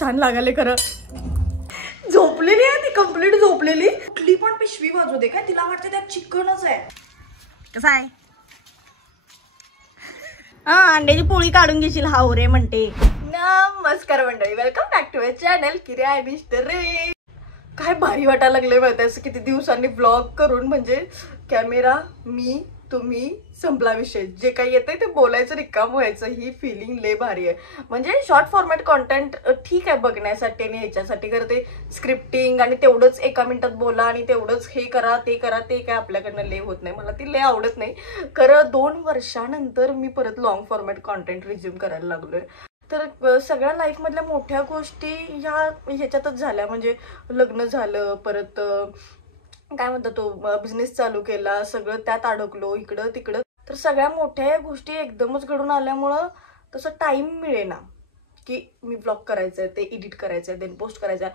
छान लागले खरं. झोपलेली आहे ती, कंप्लीट झोपलेली. कुठली पण पिशवी वाजू दे काय तिला वाटतं त्यात चिकनच आहे. कसं आहे अंड्याची पोळी काढून घेशील हाव रे म्हणते. नमस्कार मंडळी, welcome back to my channel किर्या आय मिस्टर रे. काय भारी वाटायला लागले माहिती असं किती दिवसांनी व्लॉग करून. म्हणजे कॅमेरा मी तुम्ही संपला विषय, जे काही येतंय ते बोलायचं रिकाम व्हायचं. ही फिलिंग लय भारी आहे. म्हणजे शॉर्ट फॉर्मॅट कॉन्टेंट ठीक आहे बघण्यासाठी आणि ह्याच्यासाठी, करते स्क्रिप्टिंग आणि तेवढंच एका मिनिटात बोला आणि तेवढंच हे करा ते करा, ते काय आपल्याकडनं लय होत नाही. मला ती लय आवडत नाही. खरं 2 वर्षानंतर मी परत लॉंग फॉर्मॅट कॉन्टेंट रिझ्यूम करायला लागलोय. तर सगळ्या लाईफमधल्या मोठ्या गोष्टी ह्याच्यातच झाल्या. म्हणजे लग्न झालं, परत काय म्हणतात तो बिझनेस चालू केला, सगळं त्यात अडकलो इकडं तिकडं. तर सगळ्या मोठ्या गोष्टी एकदमच घडून आल्यामुळं तसं टाइम मिळेना की मी ब्लॉग करायचंय, ते एडिट करायचंय, देन पोस्ट करायचंय,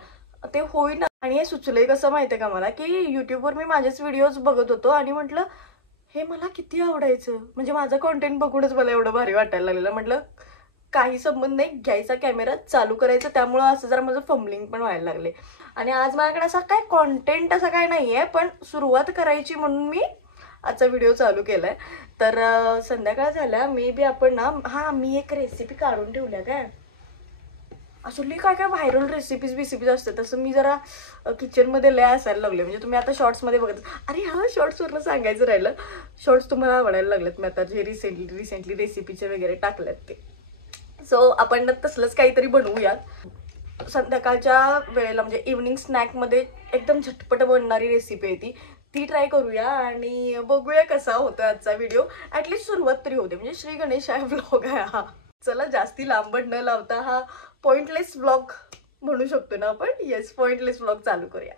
ते होईना. आणि हे सुचलंय कसं माहितीये का मला, की युट्यूबवर मी माझेच व्हिडिओज बघत होतो आणि म्हटलं हे मला किती आवडायचं. म्हणजे माझं कॉन्टेंट बघूनच मला एवढं भारी वाटायला लागलेलं. म्हटलं काही संबंध नाही, घ्यायचा कॅमेरा चालू करायचं. त्यामुळं असं जरा माझं फंबलिंग पण व्हायला लागले. आणि आज माझ्याकडे असा काय कॉन्टेंट असं काय नाहीये, पण सुरुवात करायची म्हणून मी आजचा व्हिडिओ चालू केलाय. तर संध्याकाळ झाल्या, मे बी आपण ना मी एक रेसिपी काढून ठेवल्या काय. असली काय काय व्हायरल रेसिपीज असतात, तसं मी जरा किचनमध्ये लय असायला लागले. म्हणजे तुम्ही आता शॉर्ट्समध्ये बघत, अरे हा शॉर्ट्सवरनं सांगायचं राहिलं, शॉर्ट्स तुम्हाला आवडायला लागलेत. मी आता जे रिसेंटली रेसिपीचे वगैरे टाकल्यात ते. सो आपण तसलंच काहीतरी बनवूयात. संध्याकाळच्या वेळेला म्हणजे इव्हनिंग स्नॅकमध्ये एकदम झटपट बनणारी रेसिपी आहे ती ट्राय करूया आणि बघूया कसा होता आजचा व्हिडिओ. ॲटलिस्ट सुरुवात तरी होते. म्हणजे श्री गणेश व्लॉग आहे हा. चला जास्ती लांबट न लावता हा पॉइंटलेस व्लॉग म्हणू शकतो ना आपण. येस, पॉइंटलेस व्लॉग चालू करूया.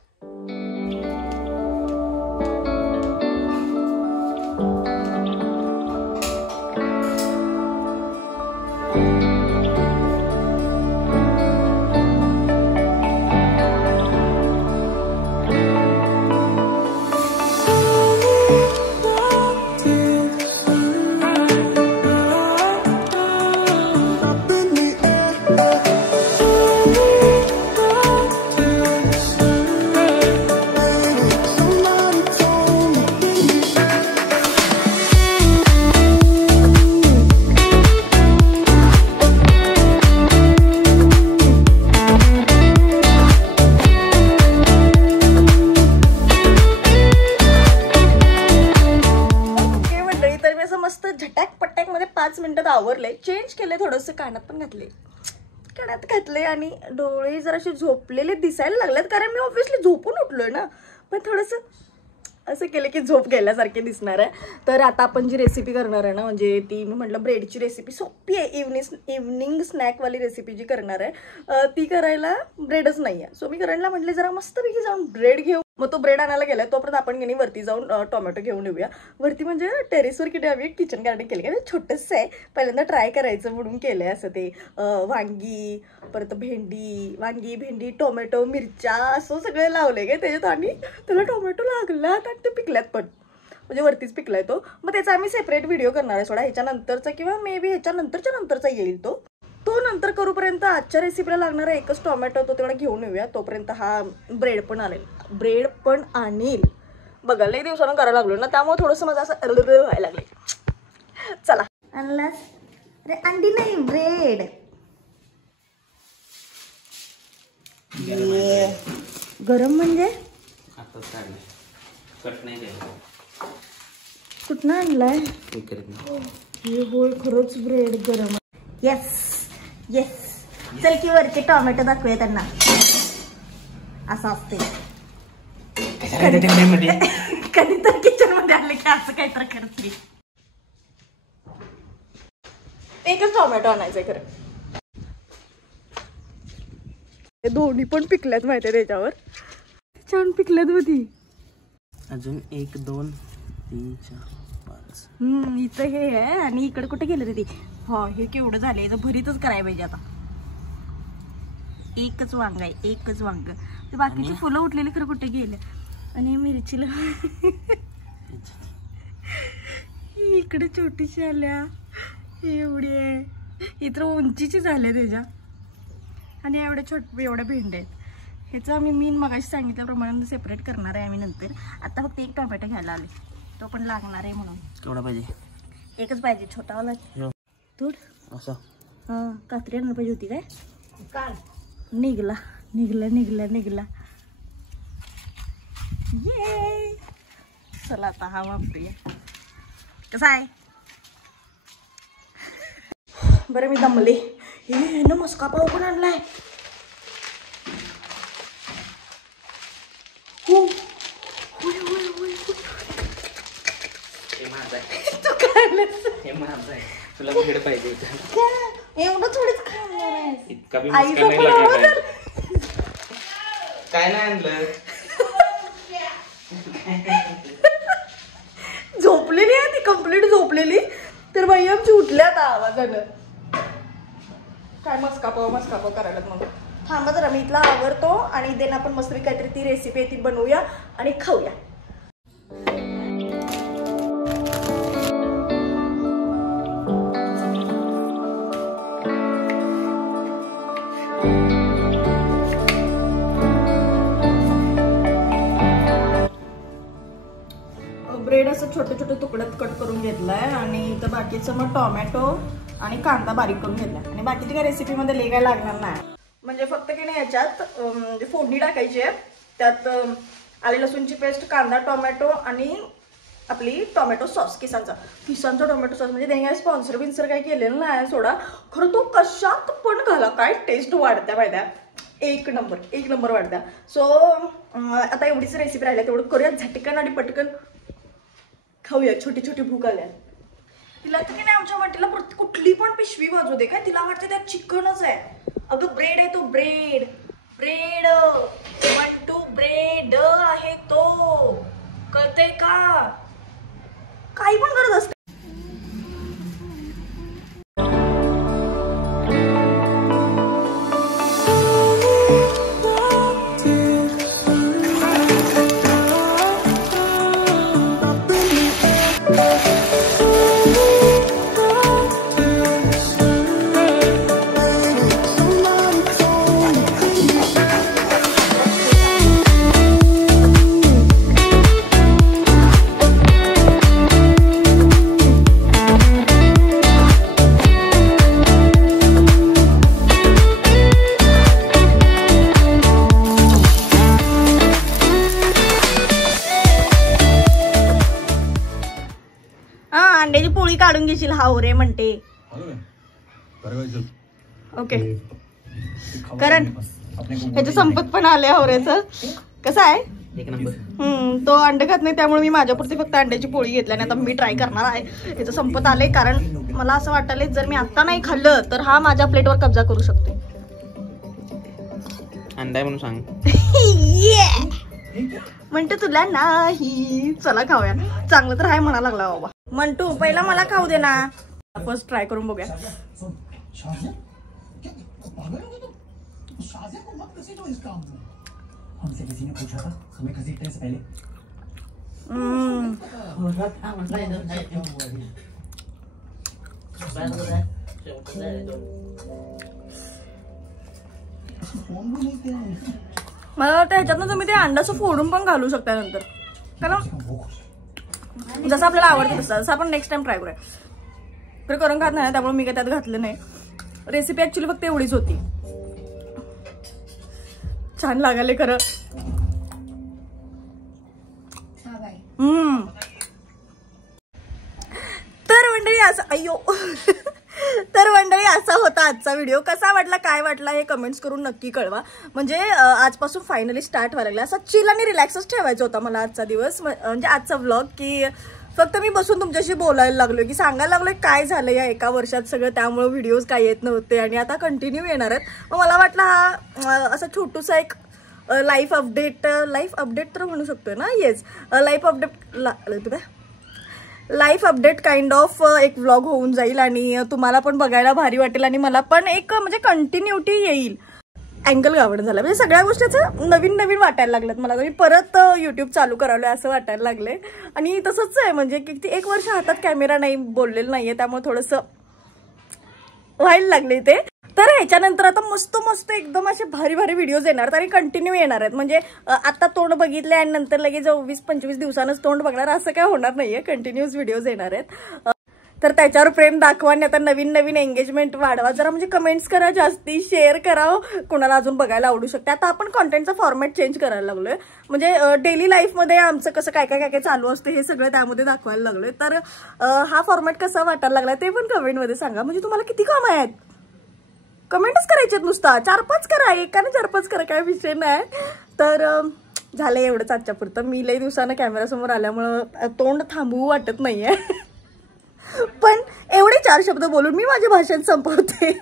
झटाक-पटाकमध्ये 5 मिनिटात आवरले, चेंज केले, थोडंसं कानात पण घातले आणि डोळे जराशे झोपलेले दिसायला लागलेत. कारण मी ऑब्व्हियसली झोपून उठलोय ना, पण थोडंसं असं केलं की झोप गेल्यासारखे दिसणार आहे. तर आता आपण जी रेसिपी करणार आहे ना, म्हणजे ती मी म्हटलं ब्रेडची रेसिपी सोपी आहे. इव्हनिंग स्नॅकवाली रेसिपी जी करणार आहे ती करायला ब्रेडच नाही आहे. सो मी करायला म्हटले जरा मस्तपैकी जाऊन ब्रेड घेऊ. मग तो ब्रेड आणायला गेला, तोपर्यंत आपण गेली वरती जाऊन टोमॅटो घेऊन येऊया. वरती म्हणजे टेरेसवर किती आम्ही एक किचन गार्डन केलं का, छोटंसं आहे, पहिल्यांदा ट्राय करायचं म्हणून केलं आहे. असं ते वांगी, परत भेंडी, टोमॅटो, मिरच्या असं सगळं लावले काय त्याच्यात. आणि त्याला टोमॅटो लागलात आणि ते पिकल्यात पण, म्हणजे वरतीच पिकलाय तो. मग त्याचा आम्ही सेपरेट व्हिडिओ करणार आहे सोडा ह्याच्यानंतरचा, किंवा मे बी ह्याच्यानंतरचा येईल तो नंतर करूपर्यंत आजच्या रेसिपीला लागणारा एकच टोमॅटो तो तेवढा घेऊन येऊया. तोपर्यंत हा ब्रेड पण आणेल. बघा लई दिवसानं करायला लागलो ना, त्यामुळे थोडंसं माझं असं व्हायला लागले. चला आणलास, अरे अंडी नाही ब्रेड. गरम म्हणजे कुठनं आणलाय? होय खरंच ब्रेड गरम. येस चल की वरचे टोमॅटो दाखवूया त्यांना. असं असते कधी तर किचन मध्ये आले की असं काहीतरी करते. एकच टोमॅटो आणायचंय खरं. ते दोन्ही पण पिकल्यात माहितीये, त्याच्यावर छान पिकल्यात होती. अजून 1 2 3 4 5 इथं हे आहे. आणि इकडे कुठे गेलं रे ते? हो हे केवढं झालंय, याचं भरीतच करायला पाहिजे आता. एकच वांग आहे, एकच वांग. ते बाकीची फुलं उठलेली खरं कुठे गेले. आणि मिरचीला इकडे छोटीशी आल्या, एवढी आहे, इतर उंचीची झाल्या त्याच्या. आणि एवढ्या भेंडे आहेत. ह्याचं आम्ही मीन मगाशी सांगितल्याप्रमाणे सेपरेट करणार आहे आम्ही नंतर. आता फक्त एक टोमॅटो घ्यायला आले, तो पण लागणार आहे म्हणून. केवढा पाहिजे? एकच पाहिजे, छोटावाला. तूड असं हां, कात्री आणलं पाहिजे होती काय. निघला निघला निघला निघला. ये चला आता हा वापरूया. कसा आहे? बरं मी दमले. हे ना मस्का पाव पण आणलाय. हो होय होय होय. तू काय आणलंस? हे माझं आहे, तुला भेड पाहिजे. एवढं थोडीच खाणार आहे. इतका बी आई मस्का नाही पण लागला काय नाही आणलं. झोपलेली आहे ती, कंप्लीट झोपलेली. तर बाई आमची उठल्यात आवाजानं. काय मस्का पाव करायला म्हणून. थांबा जरा, मी इथला आवरतो आणि देन आपण मस्त काहीतरी ती रेसिपी आहे ती बनवूया आणि खाऊया. ब्रेड असं छोटे छोटे तुकड्यात कट करून घेतलाय आणि इथं बाकीचं मग टोमॅटो आणि कांदा बारीक करून घेतलाय. आणि बाकीची काय रेसिपीमध्ये लय काय लागणार नाही, म्हणजे फक्त की नाही याच्यात फोडणी टाकायची आहे. त्यात आले लसूणची पेस्ट, कांदा, टोमॅटो आणि आपली टोमॅटो सॉस, किसानचा टोमॅटो सॉस. म्हणजे त्यांनी काय स्पॉन्सर बिन्सर काय केलेलं नाही सोडा, खरं तो कशात पण घाला काय टेस्ट वाढत्या माहित्या. एक नंबर वाढत्या. सो आता एवढीच रेसिपी राहिल्या, तेवढं करूया झटकन आणि पटकन खाऊया. छोटी छोटी भूक आल्या तिला. तर की नाही आमच्या वाटीला कुठली पण पिशवी वाजू दे काय तिला वाटते त्यात चिकनच आहे. अगं ब्रेड आहे तो, ब्रेड 1 2 ब्रेड आहे तो, कळते का? काही पण करत असते. अंड्याची पोळी काढून घेशील हावरे म्हणते. ओके करण ह्याचं संपत पण आले हावऱ्याचं. कसं आहे? एक नंबर. तो अंड खात नाही त्यामुळे मी माझ्यापुरती फक्त अंड्याची पोळी घेतली आणि आता मी ट्राय करणार आहे. ह्याचं संपत आलंय कारण मला असं वाटलंय जर मी आता नाही खाल्लं तर हा माझ्या प्लेटवर कब्जा करू शकतो. अंडा म्हणून सांग. म्हणतो तुला नाही. चला खाऊया. चांगलं तर आहे म्हणा लागला बाबा. म्हणतो पहिला मला खाऊ दे ना, फर्स्ट ट्राय करून बघूया. मला वाटतं ह्याच्यातनं तुम्ही ते अंडाचं फोडून पण घालू शकता नंतर, कारण जसं आपल्याला आवडतं तसं. जसं आपण नेक्स्ट टाइम ट्राय करूया. तर करून खात नाही त्यामुळे मी काय त्यात घातलं नाही. रेसिपी ऍक्च्युली फक्त एवढीच होती. छान लागाले खरं. तर मंडळी असं तर मंडळी असा होता आजचा व्हिडिओ. कसा वाटला, काय वाटला हे कमेंट्स करून नक्की कळवा. म्हणजे आजपासून फायनली स्टार्ट व्हायला लागला. असा चिल आणि रिलॅक्सच ठेवायचा होता मला आजचा दिवस, म्हणजे आजचा व्लॉग, की फक्त मी बसून तुमच्याशी बोलायला लागलो, की सांगायला लागलोय काय झालं या एका वर्षात सगळं. त्यामुळे व्हिडिओज काय येत नव्हते आणि आता कंटिन्यू येणार आहेत. मग मला वाटलं हा असं छोटूसा एक लाईफ अपडेट तर म्हणू शकतोय ना. Yes, life update kind of एक व्लॉग होऊन जाईल आणि तुम्हाला पण बघायला भारी वाटेल आणि मला पण एक म्हणजे कंटिन्युटी येईल. अँगल गावड झाला, म्हणजे सगळ्या गोष्टीचं नवीन नवीन वाटायला लागल्यात मला. मी परत युट्यूब चालू करावलं असं वाटायला लागले. आणि तसंच आहे म्हणजे किती 1 वर्ष हातात कॅमेरा नाही, बोललेलं नाहीये, त्यामुळे थोडंसं व्हायला लागले ते. तर ह्याच्यानंतर आता मस्त मस्त एकदम असे भारी भारी व्हिडिओज येणार आणि कंटिन्यू येणार आहेत. म्हणजे आता तोंड बघितले आणि नंतर लगेच 20-25 दिवसांच तोंड बघणार असं काय होणार नाहीये. कंटिन्यूस व्हिडिओज येणार आहेत. तर त्याच्यावर प्रेम दाखवा आणि आता नवीन नवीन एंगेजमेंट वाढवा. जरा म्हणजे कमेंट्स करा, जास्ती शेअर करा, कोणाला अजून बघायला आवडू शकते. आता आपण कॉन्टेंटचा फॉर्मॅट चेंज करायला लागलोय. म्हणजे डेली लाईफमध्ये आमचं कसं काय काय काय काय चालू असतं हे सगळं त्यामध्ये दाखवायला लागलोय. तर हा फॉर्मॅट कसा वाटायला लागला ते पण कमेंटमध्ये सांगा. म्हणजे तुम्हाला किती काम आहेत कमेंटच करायचे नुसता 4-5 करा, एकाने 4-5 करा, काय विषय नाही. तर झालं एवढंच आजच्या पुरतं. मी लई दिवसानं कॅमेरासमोर आल्यामुळं तोंड थांबवू वाटत नाहीये. पण एवढे 4 शब्द बोलून मी माझे भाषण संपवते.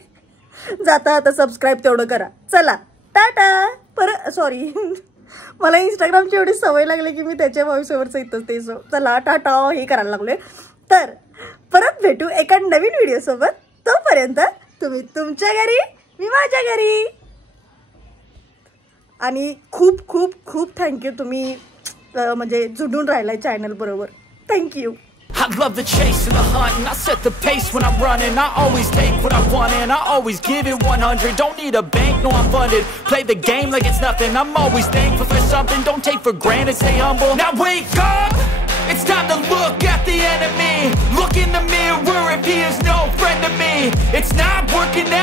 जाता आता सबस्क्राईब तेवढं करा. चला टाटा. परत सॉरी मला इंस्टाग्रामची एवढी सवय लागली की मी त्याच्या व्हॉइस ओव्हरचं इथंच ते चला टाटा हे करायला लागलोय. तर परत भेटू एका नवीन व्हिडिओ सोबत. तोपर्यंत तुम्ही तुमच्या घरी, मी माझ्या घरी. आणि खूप खूप खूप थँक्यू तुम्ही म्हणजे जुडून राहिलाय चॅनल बरोबर. Thank you. I love the chase and the hunt, and I set the pace when I'm running. I always take what I want and I always give it 100. Don't need a bank, no I'm funded. Play the game like it's nothing. I'm always thankful for something. Don't take for granted, stay humble. Now wake up, it's time to look at the enemy. Look in the mirror if he is no friend to me. It's not working out.